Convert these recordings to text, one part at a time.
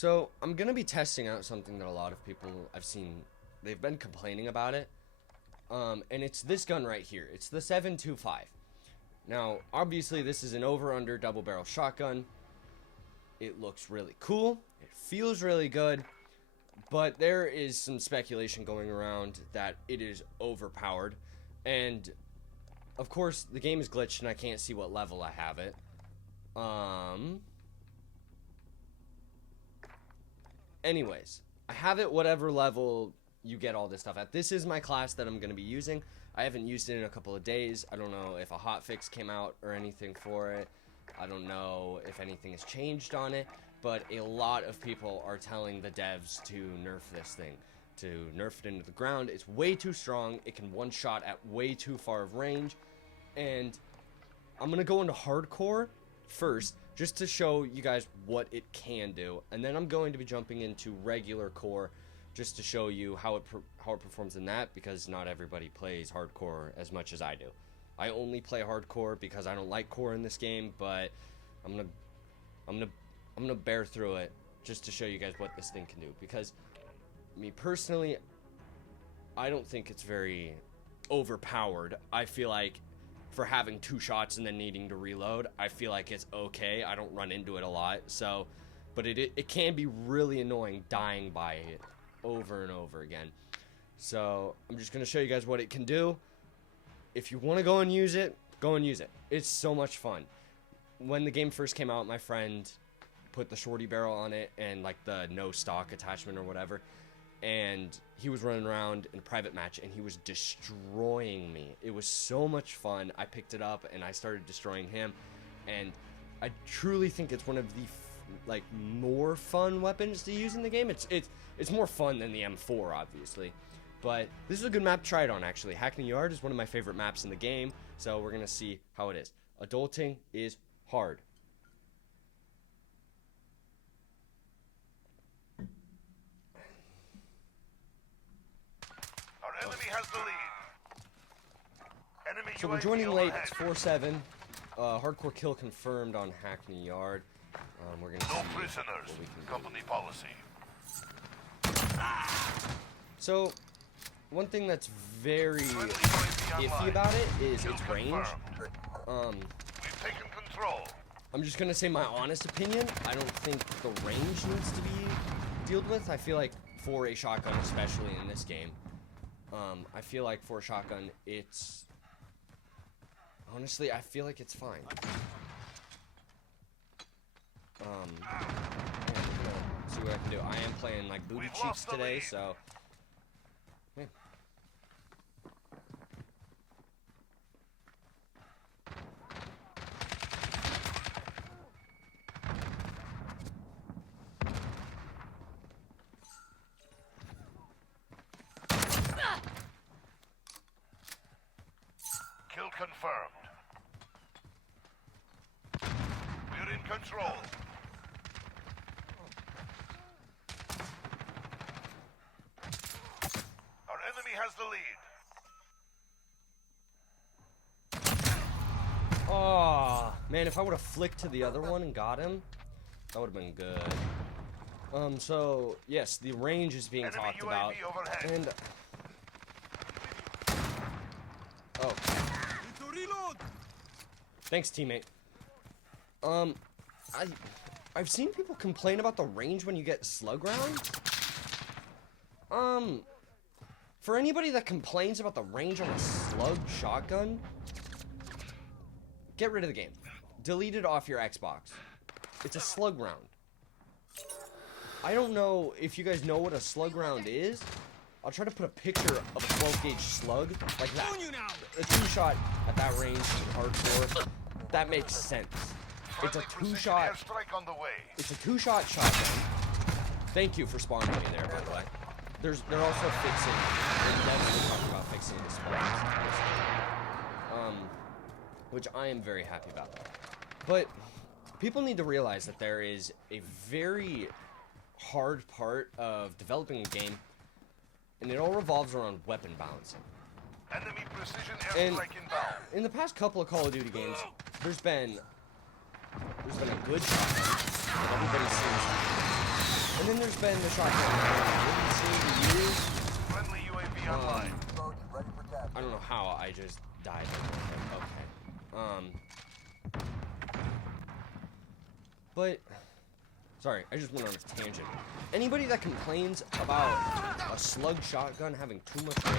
So, I'm gonna be testing out something that a lot of people I've seen, they've been complaining about it. And it's this gun right here. It's the 7.25. Now, obviously, this is an over-under double-barrel shotgun. It looks really cool. It feels really good. But there is some speculation going around that it is overpowered. And, of course, the game is glitched and I can't see what level I have it. Anyways, I have it whatever level you get all this stuff at. This is my class that I'm going to be using. I haven't used it in a couple of days. I don't know if a hotfix came out or anything for it. I don't know if anything has changed on it. But a lot of people are telling the devs to nerf this thing. To nerf it into the ground. It's way too strong. It can one-shot at way too far of range. And I'm going to go into hardcore first, just to show you guys what it can do. And then I'm going to be jumping into regular core, just to show you how it performs in that, because not everybody plays hardcore as much as I do. I only play hardcore because I don't like core in this game, but I'm gonna bear through it just to show you guys what this thing can do. Because me personally, I don't think it's very overpowered. I feel like for having 2 shots and then needing to reload, I feel like it's okay. I don't run into it a lot, so, but it can be really annoying dying by it over and over again. So I'm just gonna show you guys what it can do. If you want to go and use it, go and use it. It's so much fun. When the game first came out, my friend put the shorty barrel on it and like the no stock attachment or whatever, and he was running around in a private match and he was destroying me. It was so much fun. I picked it up and I started destroying him, and I truly think it's one of the like more fun weapons to use in the game. It's more fun than the M4, obviously, but this is a good map to try it on. Actually, Hackney Yard is one of my favorite maps in the game, so we're gonna see how it is. Adulting is hard. Our enemy has the lead. Enemy So we're UAV joining late. overhead. It's 4-7. Hardcore kill confirmed on Hackney Yard. We're gonna No see prisoners. what we can do. Company policy. So, one thing that's very Friendly UAV iffy online. about it is Kill its range. confirmed. We've taken control. I'm just gonna say my honest opinion. I don't think the range needs to be dealt with. I feel like for a shotgun, especially in this game, I feel like for a shotgun, it's honestly, I feel like it's fine. Yeah, we're gonna see what I can do. I am playing like booty We've cheeks lost the today, lead. so yeah. Kill confirmed. We're in control. Our enemy has the lead. Oh, man, if I would have flicked to the other one and got him, that would have been good. So, yes, the range is being Enemy talked UAV about. overhead. And, oh. Thanks, teammate. I've seen people complain about the range when you get slug rounds. For anybody that complains about the range on a slug shotgun, get rid of the game. Delete it off your Xbox. It's a slug round. I don't know if you guys know what a slug round is. I'll try to put a picture of a 12 gauge slug like that. A 2-shot at that range in hardcore. That makes sense. It's a Friendly 2-shot. precision airstrike on the way. It's a 2-shot shotgun. Thank you for spawning me there, by the way. They're also fixing. They're definitely talking about fixing the spawns. Which I am very happy about. But people need to realize that there is a very hard part of developing a game, and it all revolves around weapon balancing. Enemy precision And airstrike inbound. in the past couple of Call of Duty games, there's been a good shotgun that everybody seems And then there's been the shotgun. Didn't seem to use. Friendly UAV online. I don't know how I just died. Okay. But sorry, I just went on a tangent. Anybody that complains about a slug shotgun having too much range,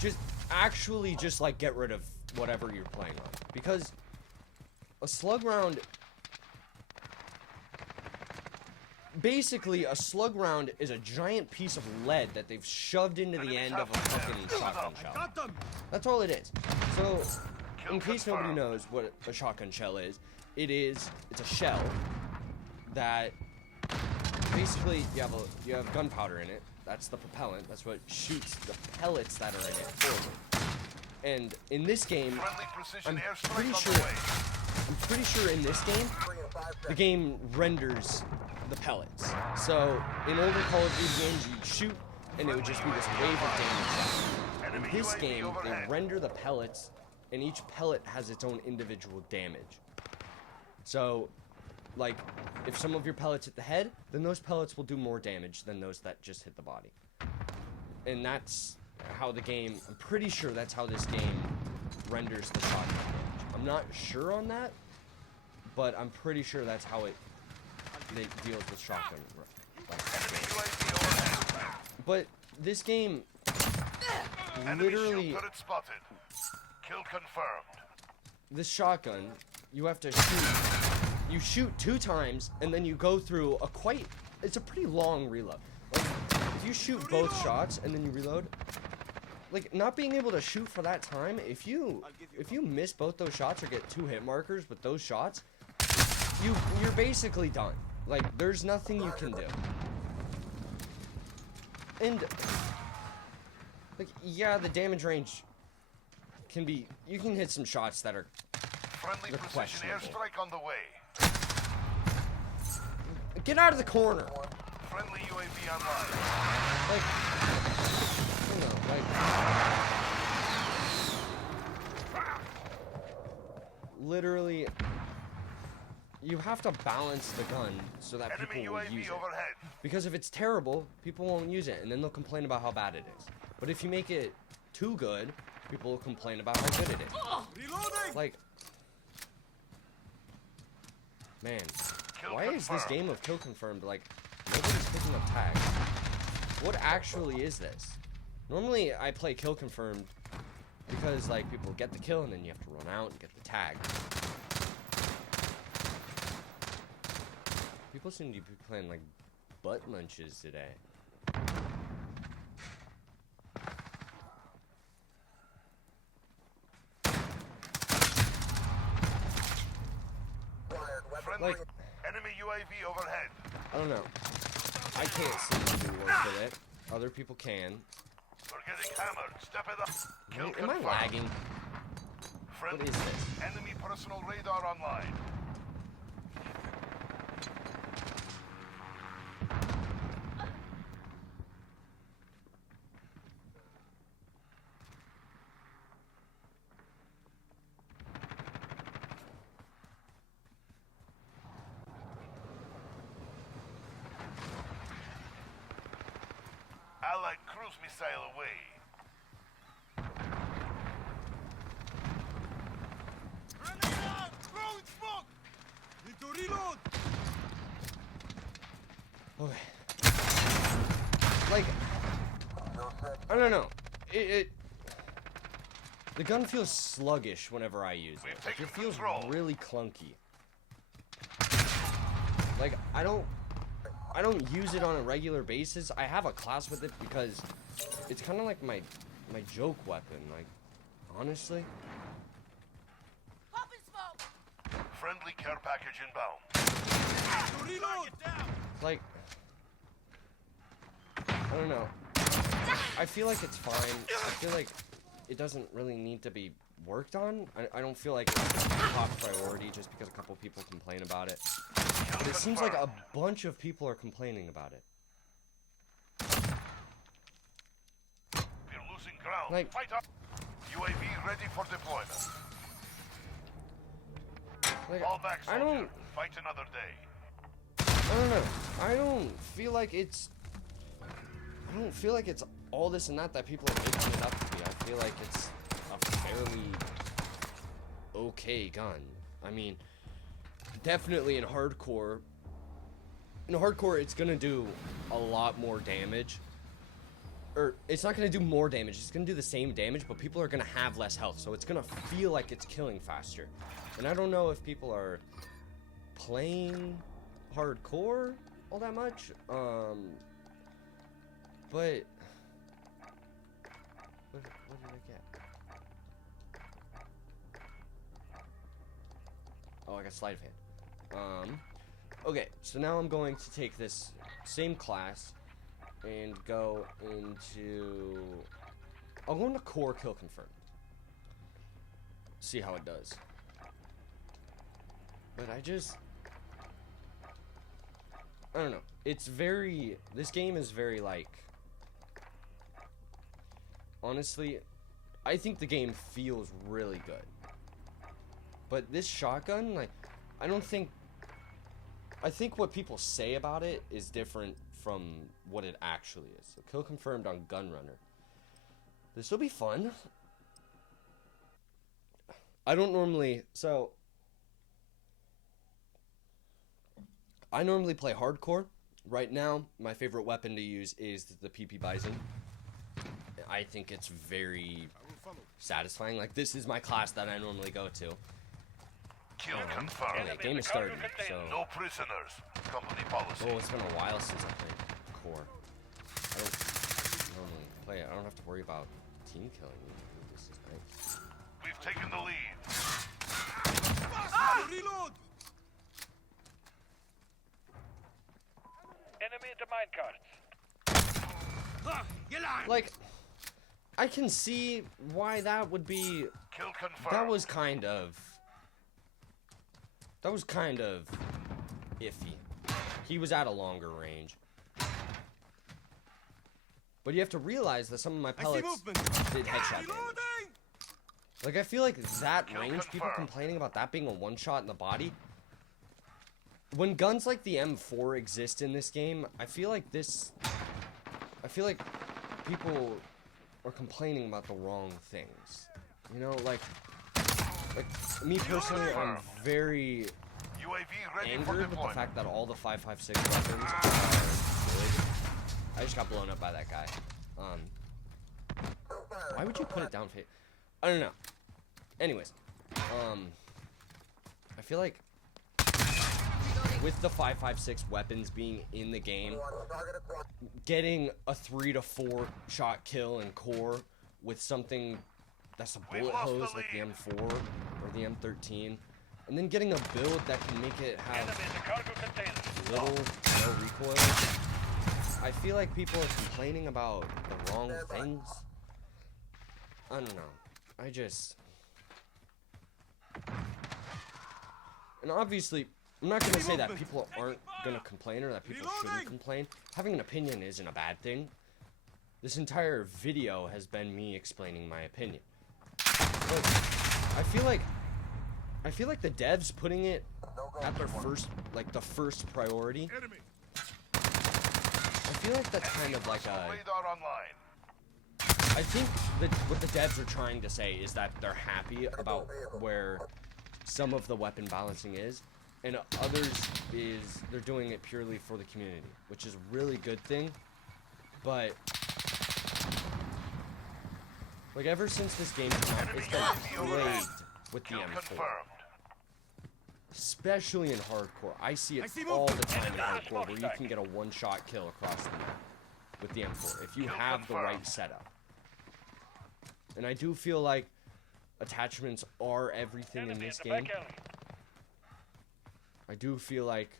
just actually get rid of whatever you're playing on, because a slug round. Basically, a slug round is a giant piece of lead that they've shoved into the end of a fucking shotgun shell. That's all it is. So, in case nobody knows what a shotgun shell is, it's a shell that basically you have gunpowder in it. That's the propellant. That's what shoots the pellets that are in it forward. And in this game, I'm pretty sure in this game, the game renders the pellets. So in older Call of Duty games, you'd shoot and it would just be this wave of damage. In this game, they render the pellets, and each pellet has its own individual damage. So, like, if some of your pellets hit the head, then those pellets will do more damage than those that just hit the body. And that's how the game, I'm pretty sure that's how this game renders the shotgun damage. I'm not sure on that, but I'm pretty sure that's how it deals with shotgun. But this game literally, Kill confirmed. this shotgun, you have to shoot. You shoot 2 times, and then you go through it's a pretty long reload. Like, if you shoot both shots and then you reload, like, not being able to shoot for that time, if you miss both those shots or get 2 hit markers with those shots, you're basically done. Like, there's nothing you can do. And, like, yeah, the damage range can be, you can hit some shots that are Friendly precision airstrike on the way. Get out of the corner. Friendly UAV online. Like, you know, literally, you have to balance the gun so that Enemy people will UAV use it. overhead. Because if it's terrible, people won't use it, and then they'll complain about how bad it is. But if you make it too good, people will complain about how good it is. Reloading! Like, man, Kill why is this confirmed. game of kill confirmed like nobody's picking up tags? What actually is this? Normally I play kill confirmed because like people get the kill and then you have to run out and get the tag. People seem to be playing like butt munches today. Friendly Like, enemy UAV overhead. I don't know. I can't seem to do work with it. Other people can. We're getting hammered. Step it up. Kill Am I confirmed. lagging? Friendly What is this? enemy personal radar online. Allied cruise missile away. Grenade out! Throwing smoke! Need to reload! Okay. Like, I don't know. The gun feels sluggish whenever I use it. Like, it feels really clunky. Like, I don't use it on a regular basis. I have a class with it because it's kind of like my joke weapon. Like, honestly. Popping smoke! Friendly care package inbound. To reload! Like, I don't know. I feel like it's fine. I feel like it doesn't really need to be worked on. I don't feel like it's a top priority just because a couple people complain about it. But it seems like a bunch of people are complaining about it. We're losing ground. Like- Fight up. UAV ready for deployment. Like, Fall back, I soldier. don't. Fight another day. I don't know. I don't feel like it's all this and that people are making it up to be. I feel like it's a fairly okay gun. I mean, definitely in hardcore. In hardcore, it's gonna do a lot more damage. Or, it's not gonna do more damage, it's gonna do the same damage, but people are gonna have less health, so it's gonna feel like it's killing faster. And I don't know if people are playing hardcore all that much, but what did I get? Oh, I got sleight of hand. Okay, so now I'm going to take this same class and go into... I'll go into core kill confirm. See how it does. But I don't know. It's very... This game is very, like... Honestly, I think the game feels really good. But this shotgun, like, I think what people say about it is different from what it actually is. So kill confirmed on Gunrunner. This will be fun. I don't normally... So... I normally play hardcore. Right now, my favorite weapon to use is the PP Bison. I think it's very satisfying. Like, this is my class that I normally go to. Kill confirmed. Okay, game is starting, so... No prisoners. Company policy. Oh, it's been a while since I played core. I don't normally play it. I don't have to worry about team killing. This is nice. We've taken the lead. Reload! Enemy into minecarts. Like, I can see why that would be... Kill confirmed. That was kind of iffy. He was at a longer range. But you have to realize that some of my pellets did headshot damage. Like, I feel like that range, people complaining about that being a one-shot in the body. When guns like the M4 exist in this game, I feel like people are complaining about the wrong things. You know, like me personally, I'm very UAV ready for angered with the deployment. fact that all the 5.56 weapons are good. I just got blown up by that guy. Why would you put it down? I don't know. Anyways, I feel like with the 5.56 weapons being in the game, getting a 3 to 4 shot kill in core with something that's a bullet hose like the M4 or the M13, and then getting a build that can make it have little no recoil. I feel like people are complaining about the wrong things. I don't know. And obviously, I'm not going to say that people aren't going to complain or that people shouldn't complain. Having an opinion isn't a bad thing. This entire video has been me explaining my opinion. But I feel like the devs putting it at their first, like the first priority. I feel like that's kind of like a... Radar online. I think that what the devs are trying to say is that they're happy about where some of the weapon balancing is, and others is they're doing it purely for the community, which is a really good thing. But like ever since this game came out, it's been plagued with the Kill M4. confirmed. Especially in hardcore. I see it all the time in hardcore where you can get a one-shot kill across the map with the M4 if you have the right setup. And I do feel like attachments are everything in this game. I do feel like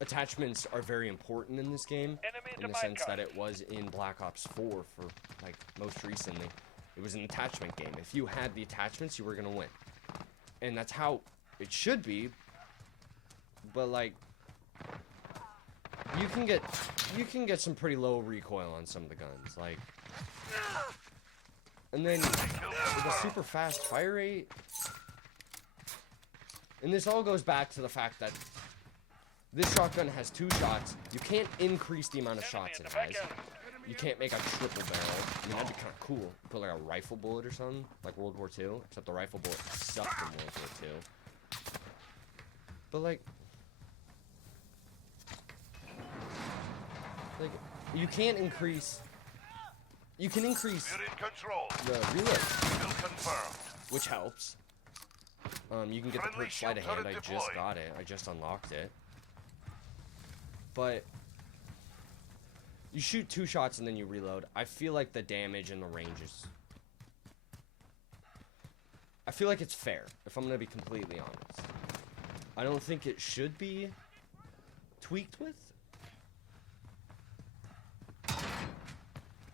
attachments are very important in this game, in the sense that it was in Black Ops 4 for, like, most recently. It was an attachment game. If you had the attachments, you were gonna win. And that's how it should be, but, like, you can get some pretty low recoil on some of the guns. Like, And then with a super fast fire rate. And this all goes back to the fact that this shotgun has 2 shots. You can't increase the amount of shots it has. You can't make a triple barrel. I mean, that'd be kind of cool. Put like a rifle bullet or something, like World War II. Except the rifle bullet sucked in World War II. But like you can't increase. You can increase We're in control. the reload, Kill confirmed. which helps. You can get the perk sleight of hand. I just got it. I just unlocked it. But you shoot 2 shots and then you reload. I feel like the damage and the range is... I feel like it's fair, if I'm going to be completely honest. I don't think it should be tweaked with.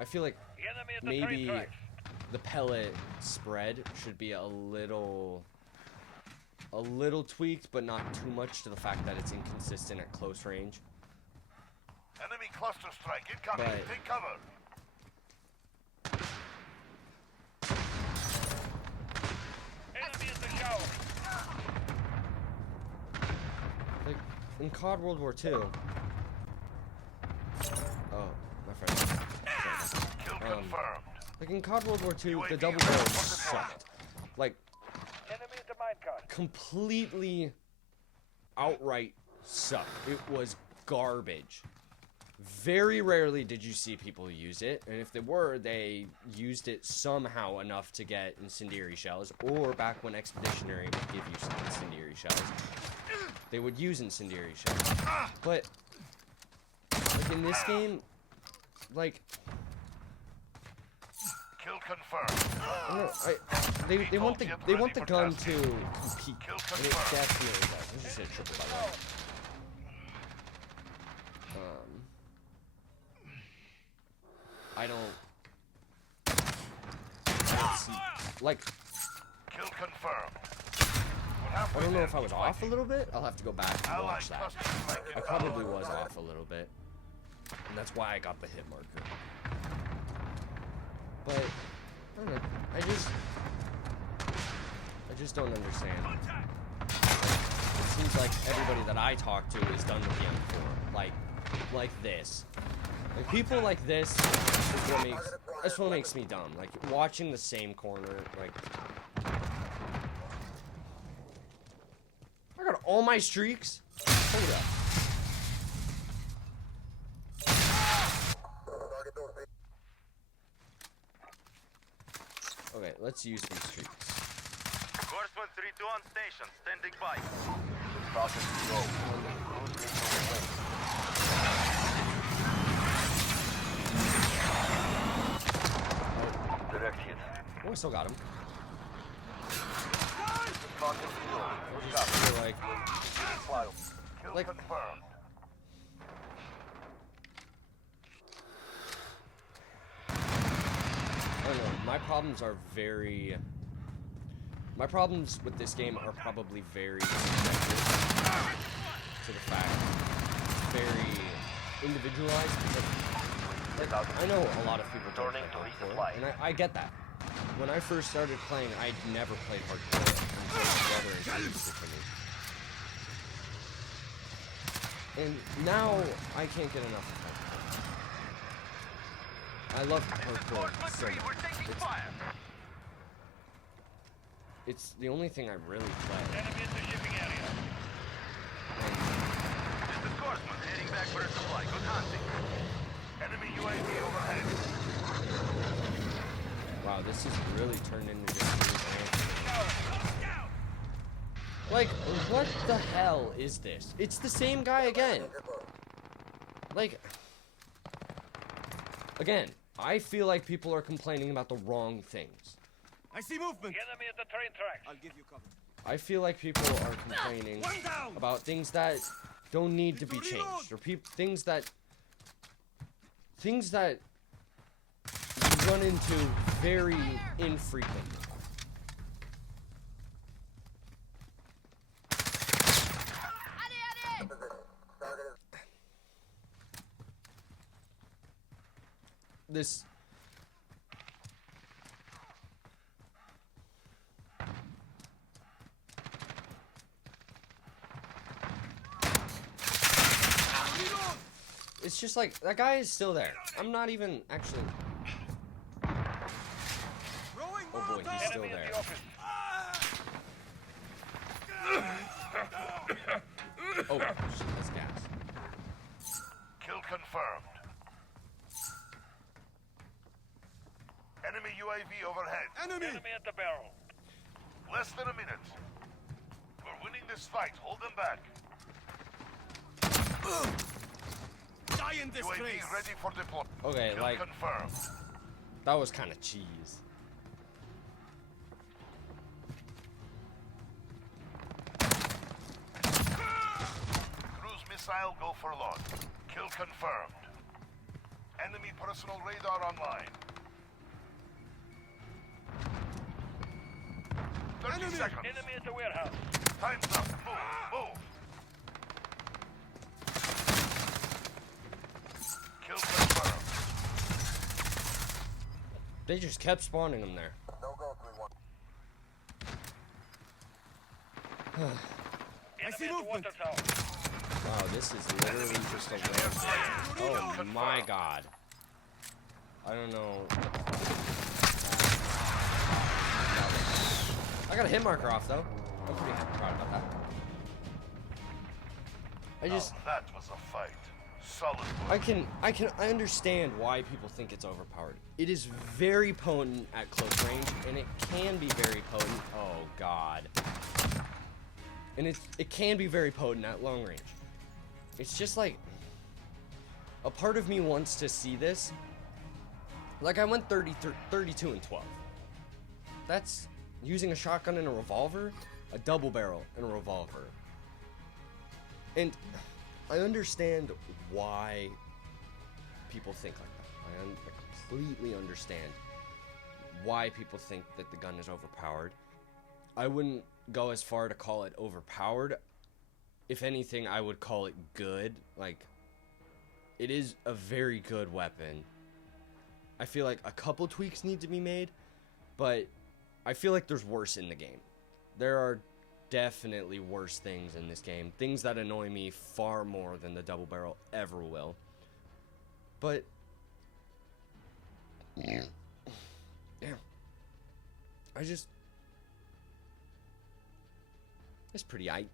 I feel like maybe the pellet spread should be a little tweaked, but not too much to the fact that it's inconsistent at close range. Enemy cluster strike incoming. But- Take cover. Enemy in the shower. Like, in COD World War II... Oh, my friend. Kill confirmed. Like, in COD World War II, the UAV double ready barrel for deployment. sucked. Like, Enemy at the minecart. completely outright sucked. It was garbage. Very rarely did you see people use it, and if they were, they used it somehow enough to get incendiary shells, or back when Expeditionary would give you some incendiary shells, they would use incendiary shells. But like in this game, like Kill confirmed. I don't know, they want the gun to compete, and it definitely does. This is a triple by the way. I don't see, like, Kill confirmed. I don't know if I was off a little bit. I'll have to go back and watch that. I probably was off a little bit, and that's why I got the hit marker. But I don't know. I just don't understand. It seems like everybody that I talk to is done with the M4, like this. Like, people like this is what makes me dumb. Like, watching the same corner, like... I got all my streaks? Hold up. Okay, let's use these streaks. Horseman 3-2 on station, standing by. Direct hit. Oh, I still got him. Kill I just feel like confirmed. I don't know, my problems with this game are probably very subjective to the fact it's very individualized, because I know a lot of people don't play hardcore, and I get that. When I first started playing, I'd never played hardcore until my brother introduced it to me. And now I can't get enough of hardcore. I love hardcore so much. It's the only thing I really play. Enemy in the shipping area. This is Horseman, heading back for a supply. Good hunting. Enemy UAV overhead. Wow, this has really turned into just like, what the hell is this? It's the same guy again. Like, again, I feel like people are complaining about the wrong things. I see movement. Enemy at the train tracks. I'll give you cover. I feel like people are complaining about things that don't need to be changed, or things that you run into very infrequently. it's just like, that guy is still there. I'm not even actually... Throwing Oh boy, he's still Enemy there. in the office. Oh, shit, that's gas. Kill confirmed. Enemy UAV overhead. Enemy! at the barrel. Less than a minute. We're winning this fight. Hold them back. Die in disgrace! UAV ready for deployment. Okay, Kill like, confirmed. that was kind of cheese. Cruise missile go for launch. Kill confirmed. Enemy personal radar online. 30 Enemy! seconds. Enemy at the warehouse. Time's up. Move. Kill confirmed. They just kept spawning them there. No go 3-1. I see movement! Wow, this is literally just a landing. Oh my god. I don't know. I got a hit marker off though. I'm pretty proud about that. I just, Now that was a fight. Solid work. I understand why people think it's overpowered. It is very potent at close range, and it can be very potent. Oh god. And it can be very potent at long range. It's just like, a part of me wants to see this. Like, I went 32 and 12. That's using a shotgun and a revolver, a double barrel and a revolver. And I understand why people think like that. I completely understand why people think that the gun is overpowered. I wouldn't go as far to call it overpowered. If anything, I would call it good. Like, it is a very good weapon. I feel like a couple tweaks need to be made, but I feel like there's worse in the game. There are definitely worse things in this game. Things that annoy me far more than the double barrel ever will. But yeah. It's pretty aight.